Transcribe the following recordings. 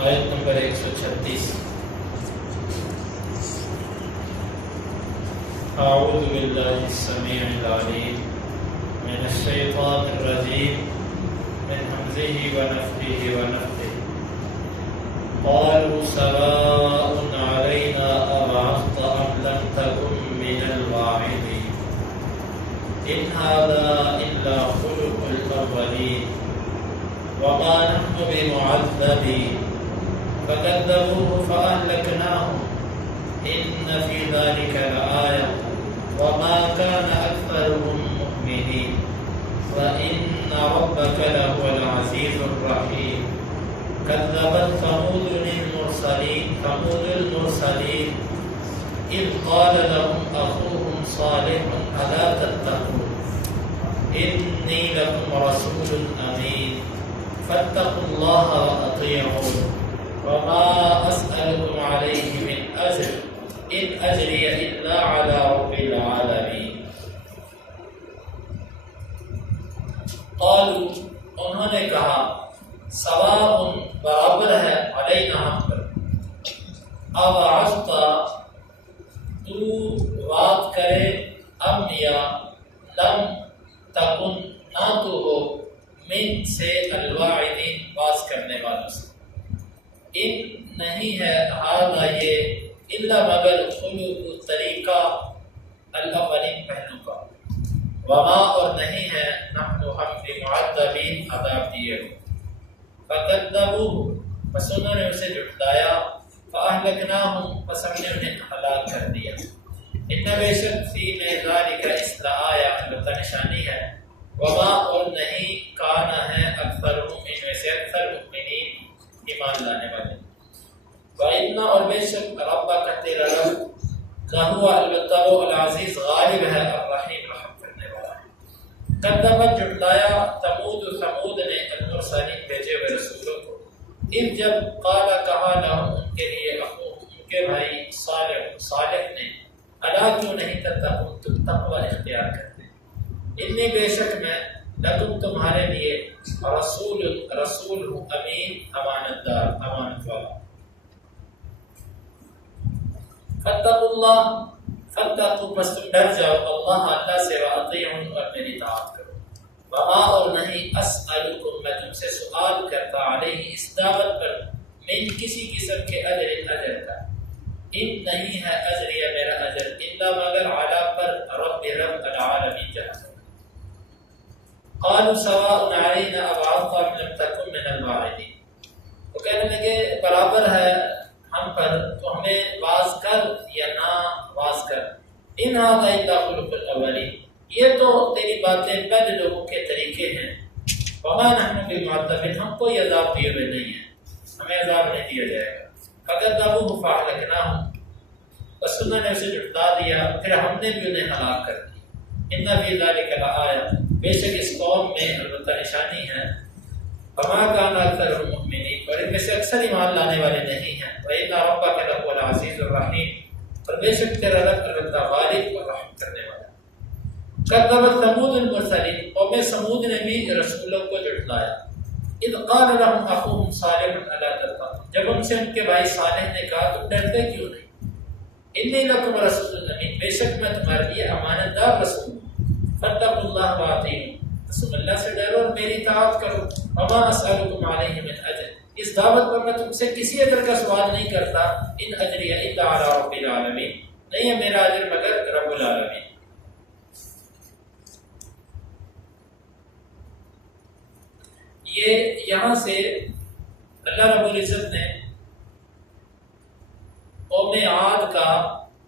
آیت نمبر 136. اعوذ باللہ السمیع العلیم من الشیطان الرجیم من حمزه ونفخه ونفثه. قالوا سواء علينا أبعثت أم لم تكن من الواعظين إن هذا إلا خلق الأولين وما نحن بمعذبين فكذبوه فأهلكناهم إن في ذلك لآية وما كان أكثرهم مؤمنين وإن ربك لهو العزيز الرحيم. كذبت ثمود المرسلين إذ قال لهم أخوهم صالح ألا تتقون إني لكم رسول أمين فاتقوا الله وأطيعون وما أسألكم عليه من أجر إن أجري إلا على رب العالمين. قالوا انہوں نے کہا سواء برابر ہے علینا ہم پر ابعثت تو بات کرے ام یا لم تکن نہ تو ہو من سے الواعدین باز کرنے والوں سے. ان نہیں ہے ہذا یہ الا مگر خلق طریقہ الاولین پہلو کا وما اور نہیں ہے نحن ہم بمعذبین عذاب دیے گئے. فکذبوه پس انہوں نے اسے جھٹلایا فاہلکناہم پس ہم نے انہیں ہلاک کر دیا. ان بے شک فی ذالک اس لآیہ البتہ نشانی ہے وما اور نہیں کانا ہے اکثرهم ان میں سے اکثر مؤمنین ایمان لانے والے. وَإِنَّ اور بے شک ربک تیرا رب لہو البتہ وہ العزیز غالب ہے الرحیم رحم کرنے والا ہے. قدمت جھٹلایا ثمود نے المرسلین بھیجے ہوئے رسولوں کو ان جب قال کہا لہم ان کے لیے اخوہم ان کے بھائی صالح نے الا کیوں نہیں تتقون تم تقوی اختیار کرتے انی بے شک میں لکم تمہارے لیے رسول ہوں امین امانت دار امانت والا. فاتقوا اللہ فاتقوا پس تم ڈر جاؤ اللہ سے واطیعون اور میری اطاعت کرو. وما اور نہیں اسألکم میں تم سے سوال کرتا علیہ اس دعوت پر من کسی قسم کے اجر کا ان نہیں ہے اجریہ میرا اجر الا مگر علی پر رب العالمین جہاں. قالوا سواء علینا ابعثت ام لم تکن من الواعدین. وہ کہنے لگے برابر ہے ہم پر تو ہمیں واز کر یا نہ واز کر. ان هذا الا خلق الاولین یہ تو تیری باتیں پہلے لوگوں کے طریقے ہیں. وما نحن بمعذبین ہم کوئی عذاب دیے ہوئے نہیں ہیں ہمیں عذاب نہیں دیا جائے گا. فکذبوه فاہلکناہم بس انہوں نے اسے جھٹلا دیا پھر ہم نے بھی انہیں ہلاک کر دیا. ان فی ذلک لآیہ بے شک اس قوم میں البتہ نشانی ہے. وما کان اکثرهم مؤمنین اور ان میں سے اکثر ایمان لانے والے نہیں ہیں. وإن ربک لهو العزیز الرحیم اور بے شک تیرا رب البتہ غالب اور رحم کرنے والا. کذبت ثمود المرسلین قوم ثمود نے بھی رسولوں کو جھٹلایا. اذ قال لهم اخوهم صالح الا تتقون جب ان سے ان کے بھائی صالح نے کہا تم ڈرتے کیوں نہیں. انی لکم رسول امین بے شک میں تمہارے لیے امانت دار رسول ہوں. فاتقوا اللہ واطیعون تم اللہ سے ڈرو اور میری اطاعت کرو. وما اسألکم علیہ من اجر اس دعوت پر میں تم سے کسی اجر کا سوال نہیں کرتا. ان اجری الا علی رب العالمین نہیں ہے میرا اجر مگر رب العالمین. یہ یہاں سے اللہ رب العزت نے قوم عاد کا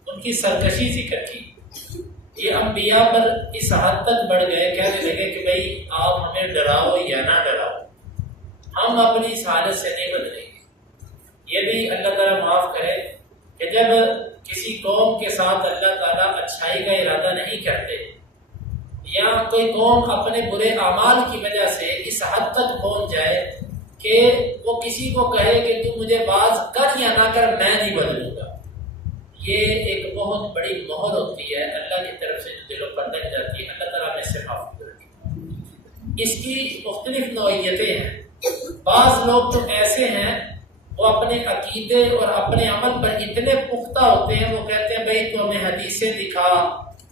ان کی سرکشی ذکر کی. یہ انبیاء پر اس حد تک بڑھ گئے کہنے لگے کہ بھئی آپ ہمیں ڈراؤ یا نہ ڈراؤ ہم اپنی اس حالت سے نہیں بدلیں گے. یہ بھی اللہ تعالیٰ معاف کرے کہ جب کسی قوم کے ساتھ اللہ تعالیٰ اچھائی کا ارادہ نہیں کرتے یا کوئی قوم اپنے برے اعمال کی وجہ سے اس حد تک پہنچ جائے کہ وہ کسی کو کہے کہ تو مجھے باز کر یا نہ کر میں نہیں بدلوں گا. یہ ایک بہت بڑی مہر ہوتی ہے اللہ کی طرف سے جو دلوں پر لگ جاتی ہے. اللہ تعالیٰ میں سے محفوظ رکھے. اس کی مختلف نوعیتیں ہیں. بعض لوگ تو ایسے ہیں وہ اپنے عقیدے اور اپنے عمل پر اتنے پختہ ہوتے ہیں، وہ کہتے ہیں بھائی تو ہمیں حدیثیں دکھا،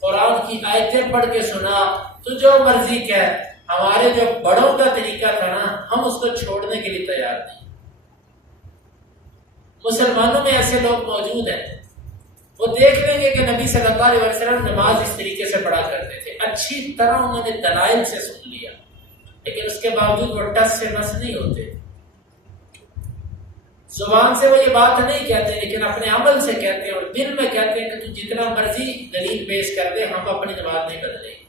قرآن کی آیتیں پڑھ کے سنا، تو جو مرضی کہہ، ہمارے جو بڑوں کا طریقہ تھا نا ہم اس کو چھوڑنے کے لیے تیار نہیں۔ مسلمانوں میں ایسے لوگ موجود ہیں، وہ دیکھ لیں گے کہ نبی صلی اللہ علیہ وسلم نماز اس طریقے سے پڑھا کرتے تھے، اچھی طرح انہوں نے دلائل سے سن لیا، لیکن اس کے باوجود وہ ٹس سے مس نہیں ہوتے، زبان سے وہ یہ بات نہیں کہتے لیکن اپنے عمل سے کہتے ہیں، اور دل میں کہتے ہیں کہ تو جتنا مرضی دلیل پیش کر دے ہم اپنی نماز نہیں بدلیں گے۔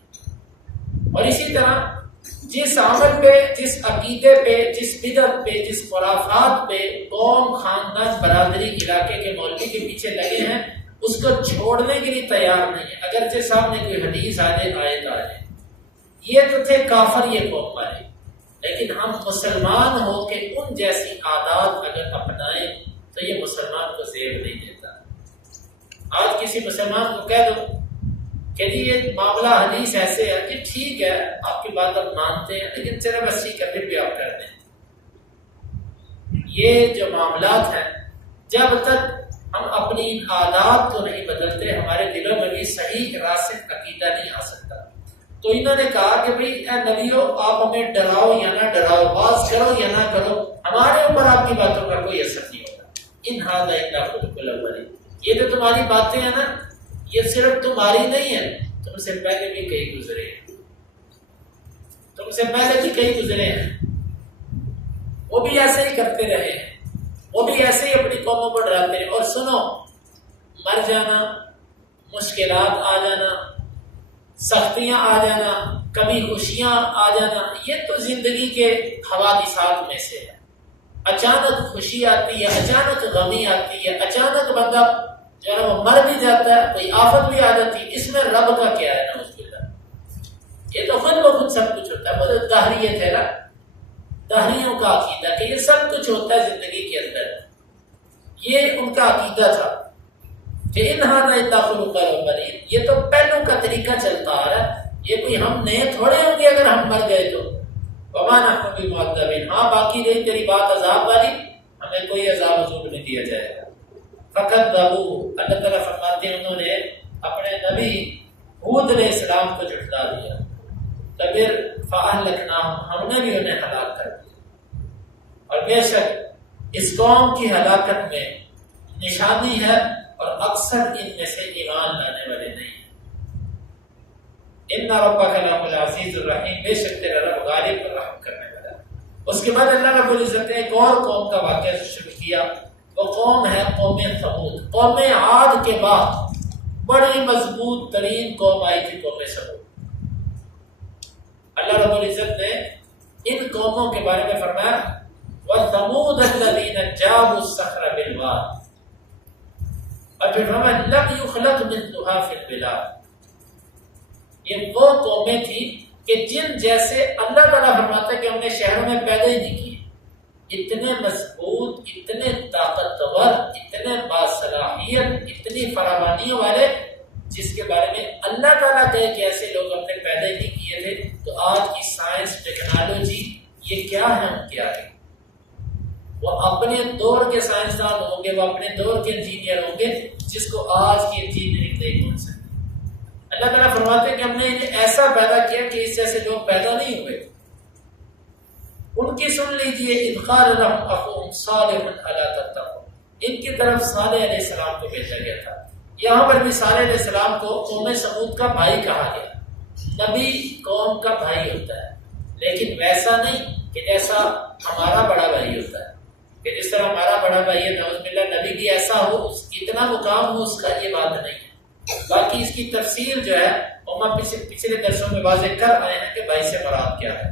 اور اسی طرح جس عمل پہ، جس عقیدے پہ، جس بدعت پہ، جس خرافات پہ قوم، خاندان، برادری، علاقے کے مولوی کے پیچھے لگے ہیں، اس کو چھوڑنے کے لیے تیار نہیں ہے، اگرچہ سامنے کوئی حدیث آ جائے، آیت آ جائے۔ یہ تو تھے کافر، یہ قوم والے، لیکن ہم مسلمان ہو کے ان جیسی عادات اگر اپنائیں تو یہ مسلمان کو زیب نہیں دیتا۔ آج کسی مسلمان کو کہہ دو کہ جی یہ معاملہ حدیث ایسے ہے کہ ٹھیک ہے آپ کی بات اب مانتے ہیں لیکن صرف اچھی کرنے بھی آپ کر دیں۔ یہ جو معاملات ہیں، جب تک ہم اپنی عادات کو نہیں بدلتے ہمارے دلوں میں بھی صحیح راسخ عقیدہ نہیں آ سکتا۔ تو انہوں نے کہا کہ بھئی اے نبیو، آپ ہمیں ڈراؤ یا نہ ڈراؤ، باز کرو یا نہ کرو، ہمارے اوپر آپ کی باتوں کا کوئی اثر نہیں ہوگا۔ ان ھذا الا خلق الاولین، یہ جو تمہاری باتیں ہیں نا یہ صرف تمہاری نہیں ہے، تم سے پہلے بھی کئی گزرے ہیں، تم سے پہلے بھی کئی گزرے ہیں، وہ بھی ایسے ہی کرتے رہے ہیں، وہ بھی ایسے ہی اپنی قوموں کو ڈراتے ہیں۔ اور سنو، مر جانا، مشکلات آ جانا، سختیاں آ جانا، کبھی خوشیاں آ جانا، یہ تو زندگی کے حوادثات میں سے ہے۔ اچانک خوشی آتی ہے، اچانک غمی آتی ہے، اچانک بندہ جو ہے وہ مر بھی جاتا ہے، کوئی آفت بھی آ جاتی ہے، اس میں رب کا کیا ہے؟ نعوذ باللہ، یہ تو خود بخود سب کچھ ہوتا ہے۔ وہ دہریت ہے نا، دہریوں کا عقیدہ کہ یہ سب کچھ ہوتا ہے زندگی کے اندر، یہ ان کا عقیدہ تھا کہ ان ھذا الا خلق الاولین، یہ تو پہلوں کا طریقہ چلتا آ رہا ہے، یہ کوئی ہم نئے تھوڑے ہوں گے اگر ہم مر گئے تو۔ وما نحن بمعذبین، ہاں باقی رہی تیری بات عذاب والی، ہمیں کوئی عذاب عذاب نہیں دیا جائے گا۔ فکذبوہ، اللہ تعالیٰ فرماتے ہیں انہوں نے اپنے نبی ہود علیہ السلام کو جھٹلا دیا، تو پھر فاہلکناہم، ہم نے بھی انہیں ہلاک کر دیا۔ اور بے شک اس قوم کی ہلاکت میں نشانی ہے، اور اکثر ان میں سے ایمان لانے والے نہیں ہیں۔ ان ربک لہو العزیز الرحیم، بے شک تیرا رب غالب اور رحم کرنے والا۔ اس کے بعد اللہ رب العزت نے ایک اور قوم کا واقعہ شروع کیا، وہ قوم ہے قوم ثمود۔ قوم عاد کے بعد بڑی مضبوط ترین قوم آئی تھی قوم ثمود۔ اللہ رب العزت نے ان قوموں کے بارے میں فرمایا وَثَمُودَ الَّذِينَ جَابُوا الصَّخْرَ بِالْوَادِ، اور پھر فرمایا لَمْ يُخْلَقْ مِثْلُهَا فِي الْبِلَادِ، یہ وہ قومیں تھیں کہ جن جیسے اللہ تعالیٰ فرماتا ہے کہ ہم نے شہروں میں پیدا ہی نہیں کیے، اتنے مضبوط، اتنے طاقتور، اتنے باصلاحیت، اتنی فراوانیوں والے، جس کے بارے میں اللہ تعالیٰ کہے کہ ایسے لوگ ہم نے پیدا ہی نہیں کیے تھے۔ تو آج کی سائنس، ٹیکنالوجی، یہ کیا ہے؟ ہم کیا ہے؟ وہ اپنے دور کے سائنسدان ہوں گے، وہ اپنے دور کے انجینئر ہوں گے، جس کو آج کی انجینئرنگ نہیں پہنچ سکتی۔ اللہ تعالیٰ فرماتے ہیں کہ ہم نے انہیں ایسا پیدا کیا کہ اس جیسے لوگ پیدا نہیں ہوئے۔ ان کی سن لیجئے، اذ قال لهم اخوهم صالح الا تتقون، ان کی طرف صالح علیہ السلام کو بھیجا گیا تھا۔ یہاں پر بھی صالح علیہ السلام کو قوم ثمود کا بھائی کہا گیا۔ نبی قوم کا بھائی ہوتا ہے، لیکن ویسا نہیں کہ جیسا ہمارا بڑا بھائی ہوتا ہے، کہ جس طرح ہمارا بڑا بھائی ہے نعوذ باللہ، نبی بھی ایسا ہو، اتنا مقام ہو اس کا، یہ بات نہیں ہے۔ باقی اس کی تفسیر جو ہے ہم پچھلے درسوں میں واضح کر آئے ہیں کہ بھائی سے مراد کیا ہے۔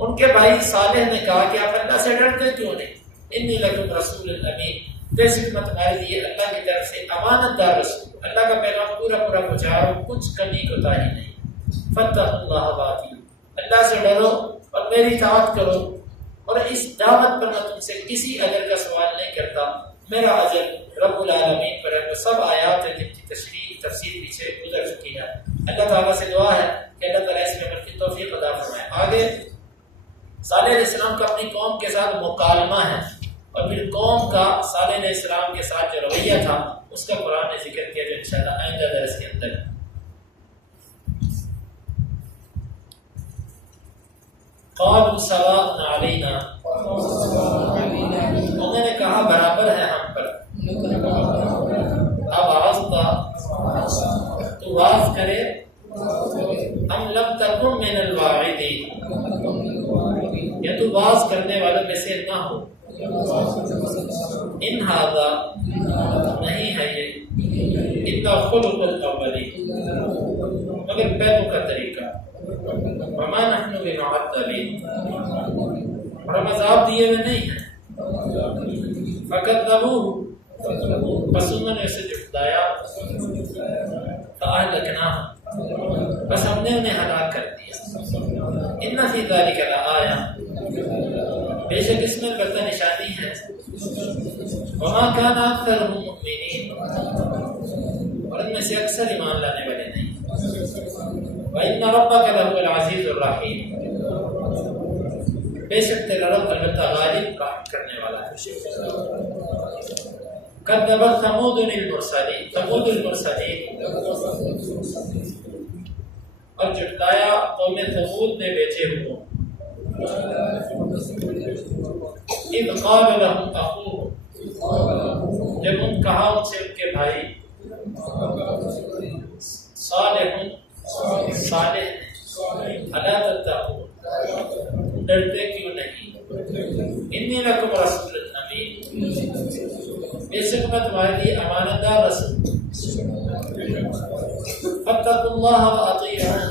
ان کے بھائی صالح نے کہا کہ آپ اللہ سے ڈرتے کیوں نہیں؟ انی لکم رسول امین، بے شک میں تمہارے لیے اللہ کی طرف سے امانت دار رسول، اللہ کا پیغام پورا پورا پہنچا رہا ہوں، کچھ کمی کوتاہی نہیں۔ فاتقوا اللہ واطیعون، اللہ سے ڈرو اور میری اطاعت کرو، اور اس دعوت پر میں تم سے کسی اجر کا سوال نہیں کرتا، میرا اجر رب العالمین پر ہے۔ وہ سب آیات ہیں جن کی تفسیر پیچھے گزر چکی ہے۔ اللہ تعالیٰ سے دعا ہے کہ اللہ تعالیٰ اس میں عمل کی توفیق عطا فرمائے۔ آگے صالح علیہ السلام کا اپنی قوم کے ساتھ مکالمہ ہے، اور پھر قوم کا صالح علیہ السلام کے ساتھ جو رویہ تھا اس کا قرآن نے ذکر کیا جو انشاءاللہ آئندہ درس کے اندر ہے۔ قالوا سواء علینا، انہوں نے کہا برابر ہے ہم پر، اب آوازتا تو واز کرے، ہم لم تکن من الواعدین، یا تو واز کرنے والوں میں سے نہ ہو، ان ھذا نہیں ہے یہ، الا خلق الاولین مگر پہلو کا طریقہ، وما نحن بمعذبین اور ہم عذاب دیے ہوئے نہیں ہیں، فکذبوہ بس انہوں نے اسے جھٹلایا، فاہلکناہم بس ہم نے انہیں ہلاک کر دیا، ان فی ذلک لآیہ بے شک اس میں البتہ نشانی ہے، وما کان اکثرهم مؤمنین اور ان میں سے اکثر ایمان لانے والے نہیں، وَإِنَّ رَبَّكَ لَهُوَ الْعَزِيزُ الرَّحِيمُ بے شک تیرا رب البتہ غالب رحم کرنے والا ہے۔ كذبت ثمود المرسلین، ثمود المرسلین اور جھٹلایا قوم ثمود نے بیچے ہوئے، اذ قال لهم اخوهم جب ان کہا ان سے ان کے بھائی، صالح الا تتقون ڈرتے کیوں نہیں، انی لکم رسول امین بے شک میں تمہارے لیے امانت دار رسول، فاتقوا اللہ واطیعون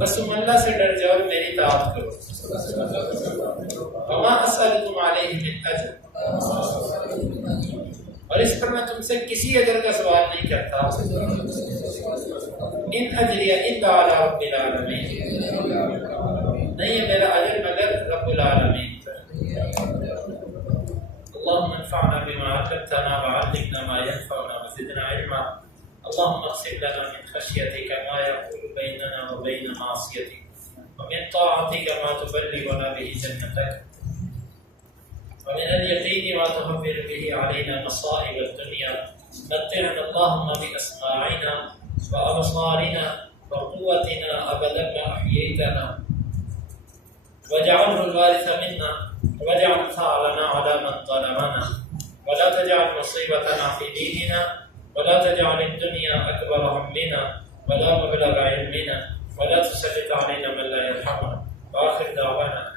بس تم اللہ سے ڈر جاؤ میری اطاعت کرو، وما اسألکم علیہ من اجر اور اس پر میں تم سے کسی اجر کا سوال نہیں کرتا، ان اجریہ الا علی رب العالمین نہیں ہے میرا اجر مگر رب العالمین پر۔ اللهم انفعنا بما علمتنا وعلمنا ما ينفعنا وزدنا علما، اللهم اقسم لنا من خشيتك ما يحول بيننا وبين معصيتك ومن طاعتك ما تبلغنا به جنتك ومن اليقين ما تهون به علينا مصائب الدنيا، متعنا اللهم بأسماعنا وأبصارنا وقوتنا أبدا ما أحييتنا واجعله الوارث منا واجعل ثأرنا على من ظلمنا ولا تجعل مصيبتنا في ديننا ولا تجعل الدنيا أكبر همنا ولا مبلغ علمنا ولا تسلط علينا من لا يرحمنا، وآخر دعوانا